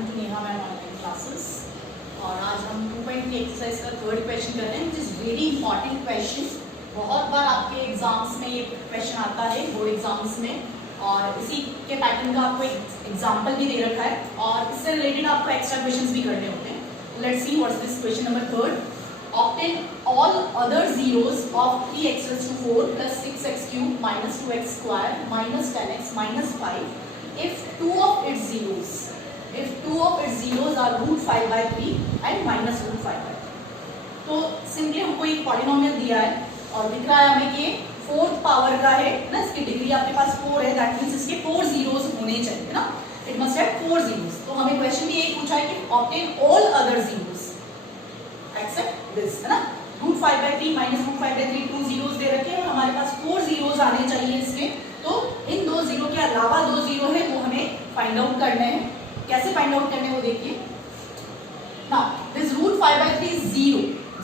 Welcome to Neha ma'am online classes. और आज हम 2.3 एक्सरसाइज का थर्ड क्वेश्चन कर रहे हैं, which is very important question. बहुत बार आपके एग्जाम्स में ये क्वेश्चन आता है, बोर्ड एग्जाम्स में, और इसी के पैटर्न का आपको एक एग्जाम्पल भी दे रखा है और इससे रिलेटेड आपको एक्स्ट्रा क्वेश्चन भी करने होते हैं। Let's see what's this question number third. Obtain all other zeros of 3x raised to 4 plus 6x cubed minus 2x square minus 10x minus 5 if two of its zeros are root 5 by 3 and minus root 5 by 3। तो simply हमको एक polynomial दिया है और दिख रहा है हमें कि फोर्थ पावर का है ना, इसकी डिग्री आपके पास 4 है, दैट मीन्स इसके 4 zeros होने चाहिए ना, इट मस्ट हैव 4 zeros। तो हमें क्वेश्चन भी यही पूछा है कि obtain all other zeros except this, है ना। Root 5 by 3 minus root 5 by 3 2 zeros दे रखे हैं और हमारे पास 4 zeros आने चाहिए इसके। तो इन 2 जीरो के अलावा 2 जीरो है वो हमें फाइंड आउट करने हैं। कैसे फाइंड आउट करने हैं वो देखिए। Now this root 5 by 3 is 0।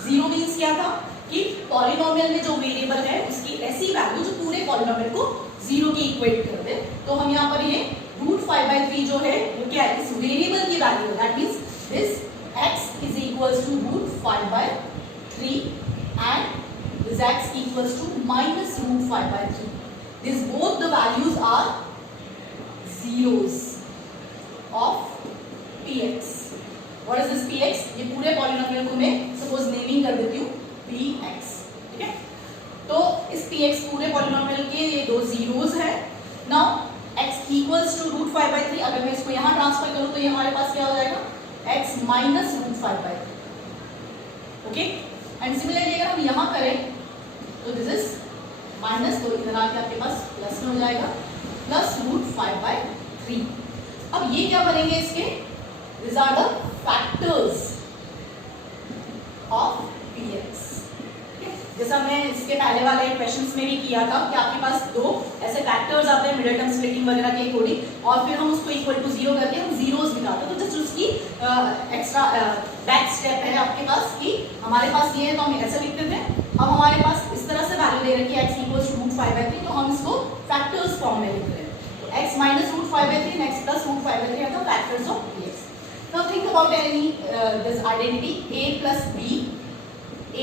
0 means क्या था कि पॉलिनोमियल में जो वेरिएबल है उसकी ऐसी वैल्यू जो पूरे पॉलिनोमियल को 0 की इक्वेट कर दे। तो हम यहाँ पर ये रूट 5 by 3 जो है वो क्या है, इस वेरिएबल की वैल्यू है, that means this x is equals to root 5 by 3 and this x equals to minus root 5 by 3. These both the values are zeros of px. What is this px? ये पूरे polynomial को मैं suppose naming कर देती हूँ px, ठीक है। तो इस px पूरे पॉलिनोमियल के ये 2 zeros है। Now x equals to root 5 by 3, अगर मैं इसको यहाँ ट्रांसफर करूँ तो ये हमारे पास क्या हो जाएगा, x minus root 5 by 3। Okay, and similarly अगर हम यहाँ करें तो दिस इज माइनस, तो इधर आके आपके पास प्लस में हो जाएगा प्लस रूट 5 by 3। अब ये क्या बनेंगे इसके, this are the factors of px। जैसा हमने इसके पहले वाले क्वेश्चंस में भी किया था कि आपके पास 2 ऐसे फैक्टर्स आते हैं मिडिल टर्म स्प्लिटिंग वगैरह के अकॉर्डिंग और फिर हम उसको इक्वल टू 0 करके हम जीरोस निकालते हैं। तो जस्ट उसकी एक्स्ट्रा बैक स्टेप है आपके पास कि हमारे पास ये है तो हम ऐसा लिखते थे। अब हमारे पास इस तरह से वैल्यू दे रखी है x equals to root 5 by 3, तो हम इसको फैक्टर्स फॉर्म में लिख रहे हैं। तो x minus root 5 by 3 x plus root 5 by 3 है तो factors of px। Now think about any this identity a plus b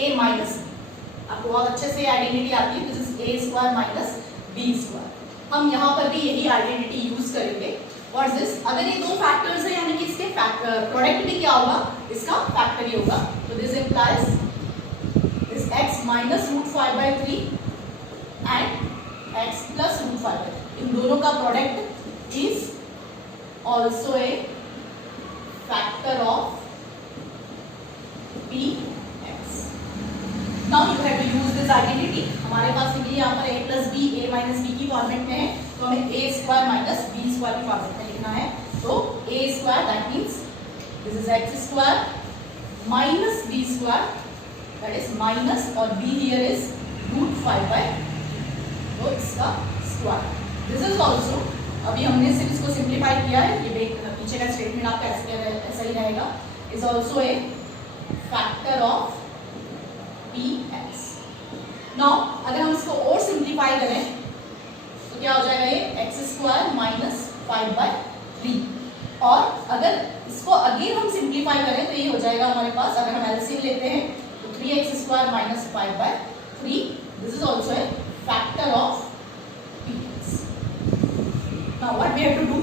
a minus, आपको बहुत अच्छे से आइडेंटिटी आती है, this is a square minus b square. हम यहाँ पर भी यही आइडेंटिटी यूज करेंगे। व्हाट इज दिस, अगर ये 2 फैक्टर्स है यानी कि इसके प्रोडक्ट भी क्या होगा, इसका फैक्टर ही होगा। तो this implies this x minus root 5 by 3 and x plus root 5 by 3, इन दोनों का product is also a factor of p। Now you have to use this identity। हमारे पास भी यहाँ पर a plus b a minus b की format में है, तो हमें a square minus b square की फॉर्मेट में लिखना है। तो a square that means this is x square minus b square that is minus, और b here is root 5 by, तो इसका स्क्वायर। दिस इज ऑल्सो, अभी हमने सिर्फ इसको सिंप्लीफाई किया है, ये पीछे का स्टेटमेंट आपका ऐसा ही रहेगा, is also a factor of px। Now अगर हम इसको और सिंप्लीफाई करें तो क्या हो जाएगा, ये x स्क्वायर माइनस 5 by 3, और अगर इसको अगेन हम सिंप्लीफाई करें तो ये हो जाएगा हमारे पास, अगर हम एलसीएम लेते हैं तो 3x square minus 5 by 3, this is also a factor of px। Now what we have to do,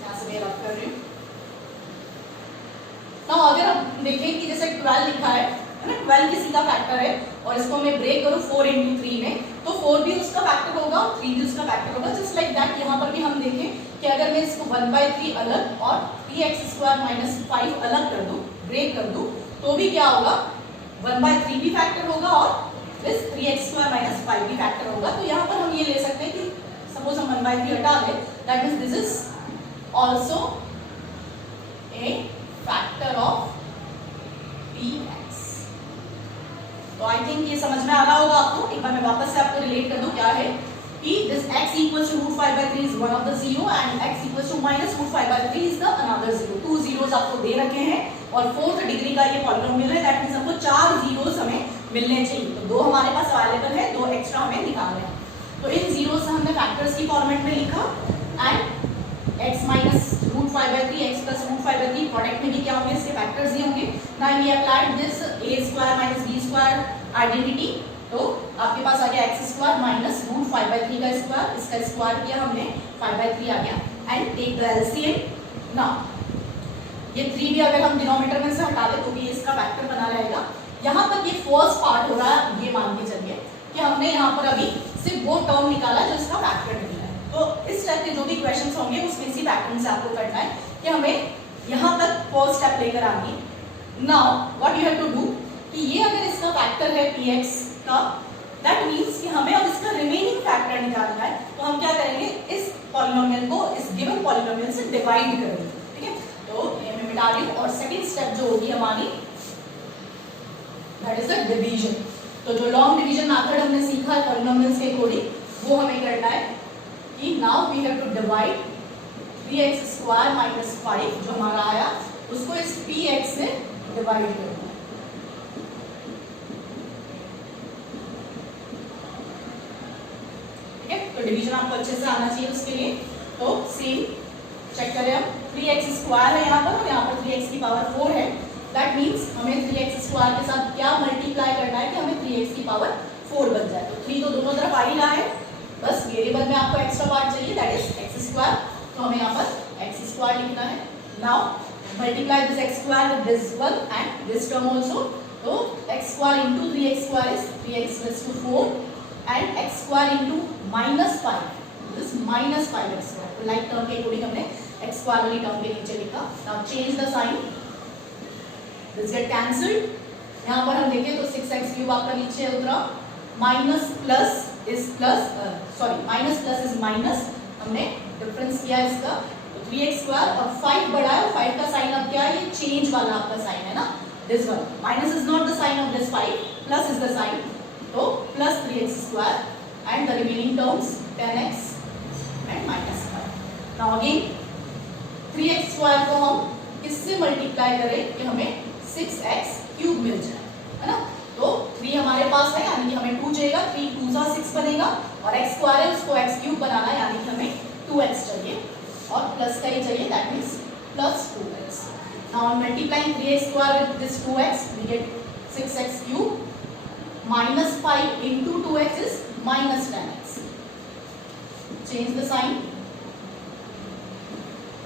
यहाँ से मैं रब कर रही हूँ। नाउ अगर हम देखें कि जैसे 12 लिखा है ना, 12 किसी का फैक्टर है और इसको मैं ब्रेक करूं 4 into 3 में, तो 4 भी उसका फैक्टर होगा, 3 भी उसका फैक्टर होगा। जस्ट लाइक दैट यहाँ पर भी हम देखें कि अगर मैं इसको 1 by 3 अलग और 3x स्क्वायर माइनस 5 अलग कर दूं, ब्रेक कर दूं, तो भी क्या होगा, 1 by 3 भी फैक्टर होगा और दिस 3x स्क्वायर माइनस 5 भी फैक्टर होगा। तो यहाँ पर हम ये ले सकते हैं कि सपोज हम 1 by 3 हटा दें, that means this is also a factor of px। तो आई थिंक ये समझ में आ रहा होगा आपको। एक बार मैं वापस से आपको रिलेट कर दूं क्या है कि this x equals to root 5 by 3 is one of the zero and x equals to minus root 5 by 3 is the another zero. 2 zeros आपको दे रखे हैं और 4th डिग्री का ये पॉलिनोमियल है, दैट मींस हमको 4 जीरोस हमें मिलने चाहिए। तो 2 हमारे पास अवेलेबल है, 2 एक्स्ट्रा हमें निकालने हैं। तो इन जीरोस हमने फैक्टर्स की फॉर्मेट में लिखा and x minus root √5/3 x plus √5/3 product में भी क्या होंगे, इसके फैक्टर्स ही होंगे। Now we applied this a² minus b² identity, तो आपके पास आ गया x² माइनस √5/3 का स्क्वायर, इसका स्क्वायर किया हमने 5/3 आ गया, and take the LCM. Now ये 3 भी अगर हम डिनोमिनेटर में से हटा दें तो भी इसका फैक्टर बना रहेगा। यहाँ तक ये फर्स्ट पार्ट हो रहा है, ये मान के चलिए कि हमने यहाँ पर अभी सिर्फ वो टर्म निकाला जो इसका फैक्टर नहीं है। तो इस टाइप के जो भी क्वेश्चंस होंगे उसमें इसी पैटर्न से आपको करना है कि हमें यहाँ तक फर्स्ट स्टेप लेकर आनी है। Now what you have to do कि ये अगर इसका फैक्टर है px का, दैट मीन्स कि हमें अब इसका रिमेनिंग फैक्टर निकालना है। तो हम क्या करेंगे, इस पॉलिनोमियल को इस गिवन पॉलिनोमियल से डिवाइड करेंगे, ठीक है। तो ये मैं मिटा रही हूँ, और सेकंड स्टेप जो होगी हमारी दैट इज द डिवीजन। तो जो लॉन्ग डिवीजन मेथड हमने सीखा है पॉलिनोमियल्स के अकॉर्डिंग, वो हमें करना है कि now we have to divide 3x² minus 5 जो हमारा आया उसको इस px से डिवाइड करना है। ठीक है, तो डिवीजन आपको अच्छे से आना चाहिए उसके लिए। तो सेम चेक करें, हम 3x² है यहाँ पर और यहाँ पर 3x की पावर 4 है। दैट मीन्स हमें 3x² के साथ क्या मल्टीप्लाई करना है कि हमें 3x की पावर 4 बन जाए। तो 3 तो दोनों तरफ आ ही रहा है, बस वेरिएबल में आपको एक्स्ट्रा पार्ट चाहिए दैट इज x²। तो हमें यहाँ पर x² लिखना है। Now multiply this x² with this one and this term also. तो x² into 3x² is 3x plus 4 and x² into -5 this -5x²। तो लाइक टर्म के अकॉर्डिंग हमने x² वाली टर्म के नीचे लिखा। Now change the sign, this get cancelled. यहाँ पर हम देखें तो 6x³ आपका नीचे उतरा, minus plus is plus, sorry minus plus is minus, हमने डिफरेंस किया इसका। तो 3x² और 5 बढ़ा है, 5 का साइन अब क्या है, ये चेंज वाला आपका साइन है ना, this one. Minus is not the sign of this 5, plus is the sign, तो plus 3x² and the remaining terms 10x and -5। Now again 3x² को हम किससे मल्टीप्लाई करें कि हमें 6x³ मिल जाए, है ना। तो 3 हमारे पास है यानी कि हमें 2 चाहिएगा, 3 2 सा 6 बनेगा, और x² है उसको x³ बनाना है यानी कि हमें 2x चाहिए, और प्लस का ही चाहिए that means plus 2x। Now multiplying 3x² with this 2x we get 6x³ minus 5 into 2x is minus 10x. Change the sign.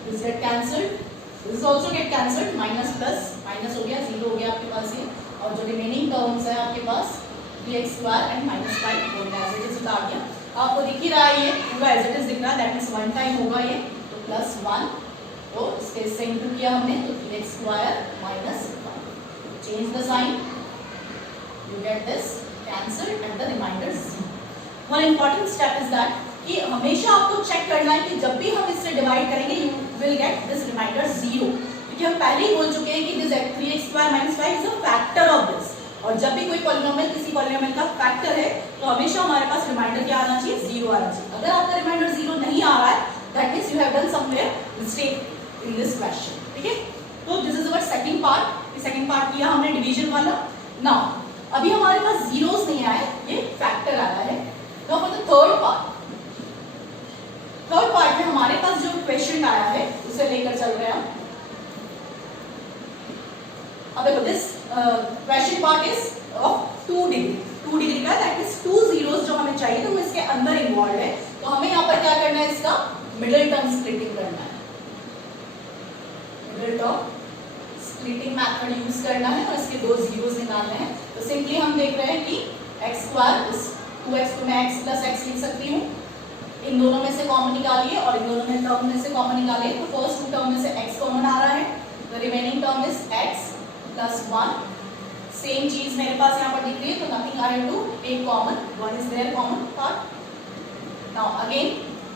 This get cancelled. This also get cancelled. Minus plus minus हो गया, 0 हो गया आपके पास ये, और जो remaining terms है आपके पास 3x² एंड -5 बोलना एज इट इज उतार दिया। आपको दिख ही रहा है ये पूरा एज इट इज दिख रहा है, दैट मीन्स 1 टाइम होगा ये, तो +1, तो इसके से इंटू किया हमने तो 3x² -5। Change the sign, you get this cancelled and the remainder 0. One important step is that कि हमेशा आपको चेक करना है कि जब भी हम इससे डिवाइड करेंगे you will get this remainder 0, क्योंकि हम पहले ही बोल चुके हैं कि this 3x² - 5 is a factor of this, और जब भी कोई पॉलिनोमियल किसी पॉलिनोमियल का फैक्टर है तो हमेशा हमारे पास रिमाइंडर क्या आना चाहिए, 0 आना चाहिए। अगर आपका रिमाइंडर 0 नहीं आ रहा है that means you have done somewhere mistake in this question, ठीक है। तो this is our second part. Second part किया हमने डिवीजन वाला। नाउ अभी हमारे पास जीरोस नहीं आए, ये फैक्टर आया है। तो फॉर द थर्ड पार्ट में हमारे पास जो क्वेश्चन आया है उसे लेकर चल रहे हैं। अब देखो this question part is of 2 degree का, दैट इज 2 जीरोस जो हमें चाहिए तो वो इसके अंदर इन्वॉल्व है। तो हमें यहाँ पर क्या करना है, इसका मिडिल टर्म स्प्लिटिंग करना है, middle term splitting method use करना है और इसके 2 जीरोस निकालने हैं। तो सिंपली हम देख रहे हैं कि x² इस 2x को मैं x + x लिख सकती हूँ, इन दोनों में से कॉमन निकालिए और इन दोनों में टर्म में से कॉमन निकालिए। तो फर्स्ट 2 टर्म में से x कॉमन आ रहा है, the remaining term is x + 1। Same चीज मेरे पास यहाँ पर दिख रही है, तो nothing I have to take common, 1 is there common part. Now again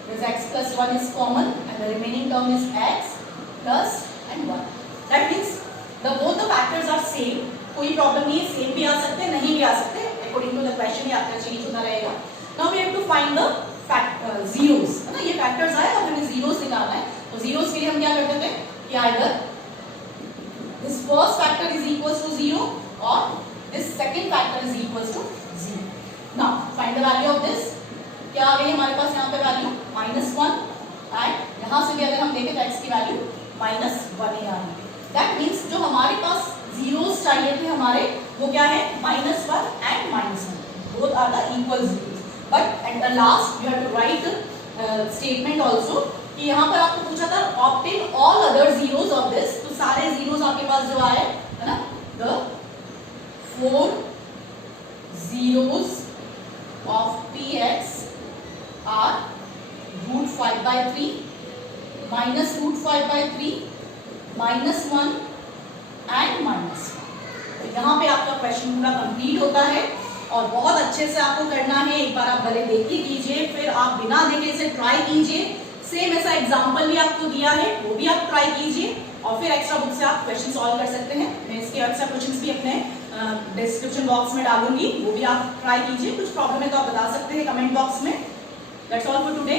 this x + 1 is common and the remaining term is x + 1। That means the both the factors are same, कोई प्रॉब्लम नहीं है, same भी आ सकते हैं नहीं भी आ सकते, अकॉर्डिंग टू द क्वेश्चन ही आपका चेंज होता रहेगा। Now we have to find the zeros, है ना, ये फैक्टर्स आए, अब हमें जीरोस निकालना है। तो जीरोस के लिए हम क्या करते थे कि either this first factor is equal to 0 और this second factor is equal to 0। Now find the value of this. क्या आ गई हमारे पास यहाँ पे वैल्यू -1, एंड यहाँ से भी अगर हम देखें तो x की वैल्यू -1 ही आएंगे। दैट मीन्स जो हमारे पास जीरोस चाहिए थे हमारे, वो क्या है, -1 and -1, both are the equal zeros. But at the last you have to write statement also कि यहाँ पर आपको पूछा था obtain all other zeros of this, तो सारे जीरोस आपके पास जो आए है ना, the 4 zeros of px are √5/3 -√5/3 -1 and -1। तो यहाँ पे आपका क्वेश्चन पूरा कंप्लीट होता है और बहुत अच्छे से आपको करना है। एक बार आप भले देखिए कीजिए, फिर आप बिना देखे इसे ट्राई कीजिए। सेम ऐसा एग्जाम्पल भी आपको दिया है, वो भी आप ट्राई कीजिए और फिर एक्स्ट्रा बुक से आप क्वेश्चन सॉल्व कर सकते हैं। मैं इसके एक्स्ट्रा क्वेश्चंस भी अपने डिस्क्रिप्शन बॉक्स में डालूंगी, वो भी आप ट्राई कीजिए। कुछ प्रॉब्लम है तो आप बता सकते हैं कमेंट बॉक्स में। That's all for today.